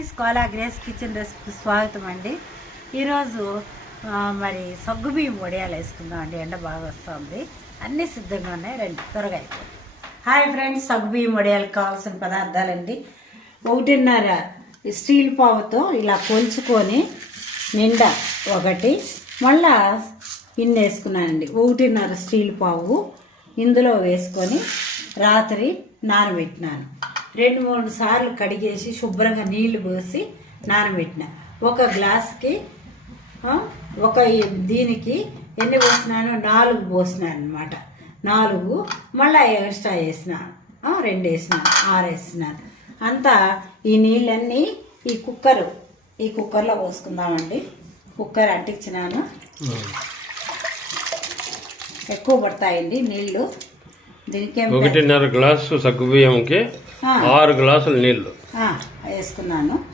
Friends Kola Grace kitchen recipe స్వాగతం అండి. ఈరోజు మరి సగ్గు బియ్యం వడియాలు వేసుకుందాం అండి. ఎండ బాగా వస్తుంది. అన్నీ సిద్ధంగా ఉన్నాయి రండి. త్వరగా అయిపోయి హాయ్ ఫ్రెండ్స్ సగ్గు బియ్యం వడియాలకు కావాల్సిన పదార్థాలండి. ఒకటిన్నర స్టీల్ పావుతో ఇలా కొలుచుకొని నిండా ఒకటి మళ్ళా ఇన్ని వేసుకున్నానండి. ఒకటిన్నర స్టీల్ పావు ఇందులో వేసుకొని రాత్రి నానబెట్టినాను. రెండు మూడు సార్లు కడిగేసి శుభ్రంగా నీళ్ళు పోసి నానబెట్టిన. ఒక గ్లాస్కి ఒక దీనికి ఎన్ని పోసినాను నాలుగు పోసినాను అనమాట నాలుగు మళ్ళీ ఎక్స్ట్రా వేసినాను ఆ, రెండు వేసినాను ఆరు వేసినాను అంతా ఈ నీళ్ళన్నీ ఈ కుక్కరు ఈ కుక్కర్లో పోసుకుందామండి. కుక్కర్ అంటించినాను. ఎక్కువ పడతాయండి నీళ్ళు. దీనికేం ఒకటిన్నర గ్లాసు సగ్గుబియ్యంకి ఆరు గ్లాసులు నీళ్ళు. వేసుకున్నాను.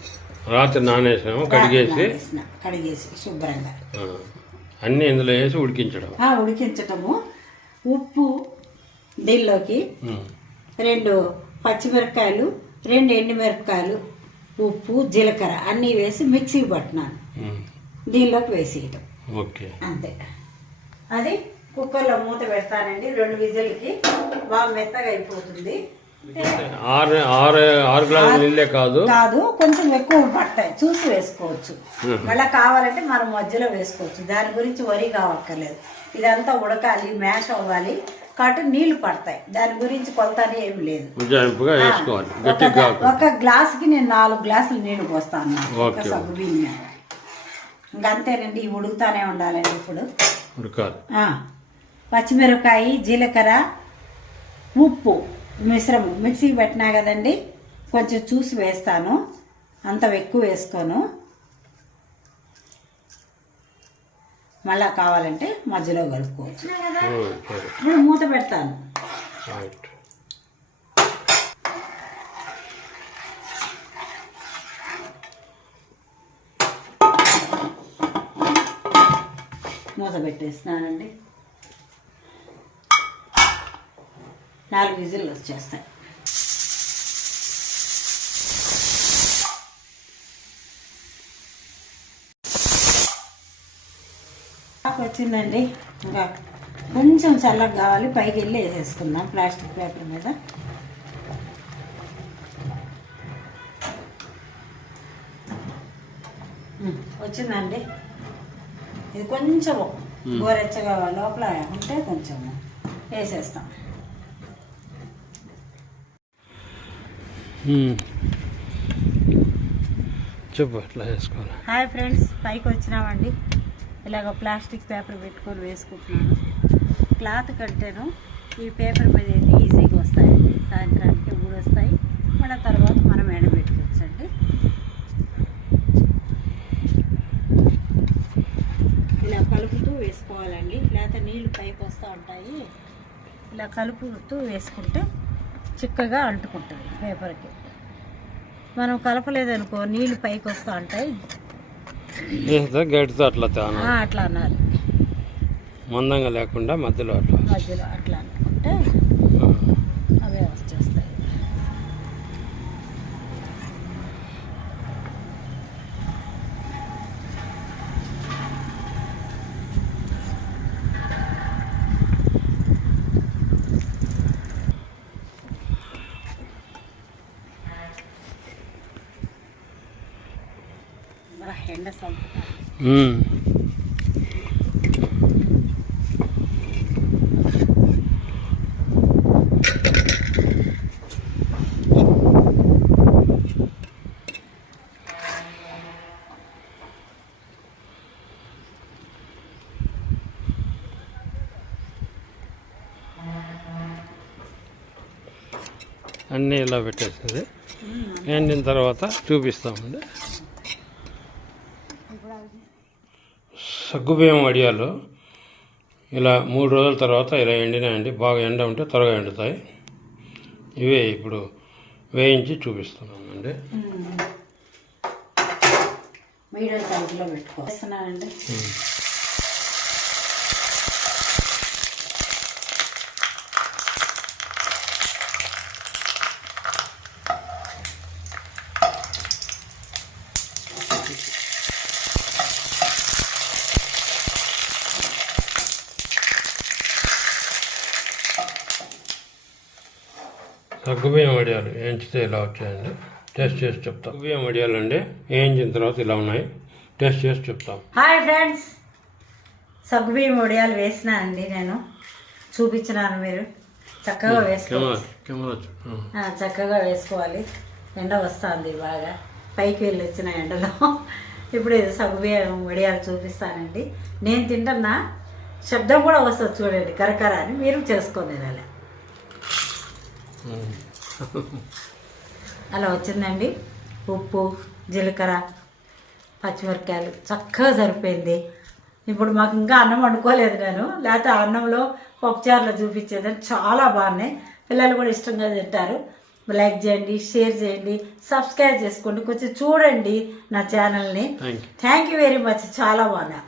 రాత్రి నానేసాము కడిగేసి. కడిగేసి శుభ్రంగా. అన్ని ఇందులో వేసి ఉడికించడం. ఉడికించటము. ఉప్పు దీనిలోకి. రెండు పచ్చిమిరపకాయలు రెండు ఎండుమిరపకాయలు ఉప్పు జీలకర్ర అన్నీ వేసి మిక్సీ పట్టినాను. దీనిలోకి వేసేయటం. ఓకే. అంతే. అది కుక్కర్లో మూత పెడతానండి. రెండు విజిల్కి బాగా మెత్తగా అయిపోతుంది. ఆరు ఆరు ఆరు గ్లాసులు నీళ్ళే కాదు. కాదు కొంచెం ఎక్కువ పడతాయి. చూసి వేసుకోవచ్చు. మళ్ళీ కావాలంటే మనం మధ్యలో వేసుకోవచ్చు. దాని గురించి వరి కావక్కర్లేదు. ఇదంతా ఉడకాలి మ్యాష్ అవ్వాలి. కాబట్టి నీళ్ళు పడతాయి. దాని గురించి కొలత అని ఏమి లేదు. ఒక గ్లాసుకి నేను నాలుగు గ్లాసులు నీళ్ళు పోస్తాను ఒక ఓకే. సగ్గు బియ్యం ఇంకంతేనండి ఇవి ఉడుకుతానే ఉండాలండి ఇప్పుడు. పచ్చిమిరపకాయ జీలకర్ర ఉప్పు. మిశ్రమం. మిక్సీ పెట్టినా కదండి కొంచెం చూసి వేస్తాను. అంత ఎక్కువ వేసుకోను. మళ్ళా కావాలంటే మధ్యలో కలుపుకోవచ్చు. ఇప్పుడు మూత పెడతాను. మూత పెట్టేస్తున్నానండి. నాలుగు విజిల్లు వచ్చేస్తాయి. వచ్చిందండి. ఇంకా కొంచెం చల్లగా కావాలి. పైకి వెళ్ళి వేసేసుకుందాం ప్లాస్టిక్ పేపర్ మీద. వచ్చిందండి. ఇది కొంచెం గోరెచ్చగా లోపల ఉంటే కొంచెం వేసేస్తాం. చెప్పు ఎట్లా చేసుకోవాలి? హాయ్ ఫ్రెండ్స్ పైకి వచ్చినామండి. ఇలాగ ప్లాస్టిక్ పేపర్ పెట్టుకొని వేసుకుంటున్నాను. క్లాత్ కంటేను ఈ పేపర్ మీద అయితే ఈజీగా వస్తాయండి సాయంత్రానికి మూడు వస్తాయి మళ్ళీ తర్వాత మనం ఎండబెట్టుకోవచ్చండి. ఇలా కలుపుతూ వేసుకోవాలండి. లేకపోతే నీళ్ళు పైకి వస్తూ ఉంటాయి. ఇలా కలుపుతూ వేసుకుంటే చిక్కగా అంటుకుంటుంది పేపర్కి. మనం కలపలేదనుకో నీళ్ళు పైకి వస్తూ ఉంటాయి. గట్టితో అట్లా అట్లా అన్నారు. మందంగా లేకుండా మధ్యలో అట్లా. మధ్యలో అట్లా అనుకుంటే అన్నీ ఇలా పెట్టేసేది. ఎండిన తర్వాత చూపిస్తామండి. సగ్గుబియ్యం వడియాలు ఇలా మూడు రోజుల తర్వాత ఇలా ఎండినాయండి. బాగా ఎండ ఉంటే త్వరగా ఎండుతాయి. ఇవే ఇప్పుడు వేయించి చూపిస్తున్నామండి. మీడియం సైజులో పెట్టుకోస్తున్నానండి సగ్గుబియ్యం వడియాలు వేయించితే ఇలా వచ్చాయండి? టేస్ట్ చేసి చెప్తాం. సగ్గుబియ్యం వడియాలు అండి వేయించిన తర్వాత ఇలా ఉన్నాయి. టేస్ట్ చేసి చెప్తాం. Hi friends. సగ్గుబియ్యం వడియాలు వేసినానండి నేను. చూపించినాను మీరు. చక్కగా వేసుకో కెమెరా కెమెరా చూ- ఆ. ఆ, చక్కగా వేసుకోవాలి. ఎండ వస్తుంది బాగా. పైకి వెళ్ళి వచ్చిన ఎండలో. ఇప్పుడు ఇది సగ్గుబియ్యం వడియాలు చూపిస్తానండి. నేను తింటున్నా శబ్దం కూడా వస్తుంది చూడండి కరకర అని. మీరు చేసుకొని తినాలి. అలా వచ్చిందండి. ఉప్పు జీలకర్ర పచ్చిమిరపకాయలు చక్కగా సరిపోయింది. ఇప్పుడు మాకు ఇంకా అన్నం వండుకోలేదు నేను. లేకపోతే అన్నంలో పప్పుచారులో చూపించేదని చాలా బాగున్నాయి. పిల్లలు కూడా ఇష్టంగా తింటారు. లైక్ చేయండి షేర్ చేయండి సబ్స్క్రైబ్ చేసుకోండి. కొంచెం చూడండి నా ఛానల్ని. Thank you thank you very much. చాలా బాగున్నాయి.